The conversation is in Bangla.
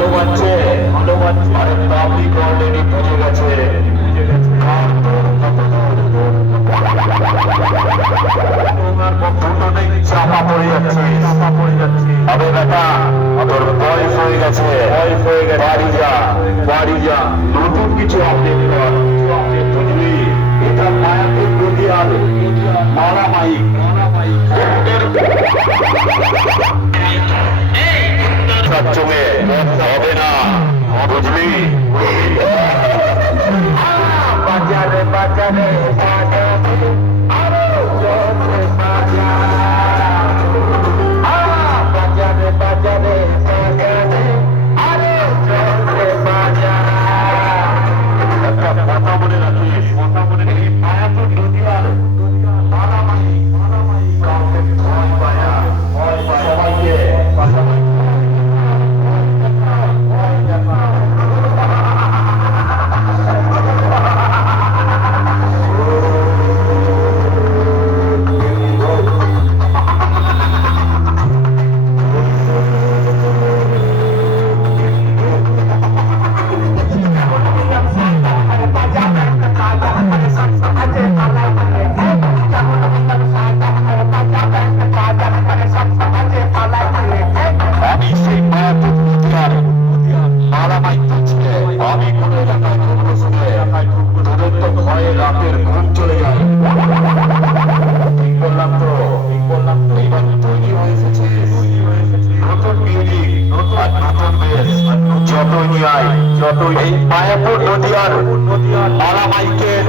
ভালোবাসছে আরে পাবলিক অলরেডি বুঝে গেছে চাপা পড়ে যাচ্ছে আরে বেটা তোর বয়স হয়ে গেছে বাড়ি যা নতুন কিছু আপডেট কর বুঝলি এটা মায়াপুর নদীয়ার মারামাইক চোখে হবে না বুঝলি বাজারে বাজারে যতই এই মায়াপুর নদীয়ার মারামাইকের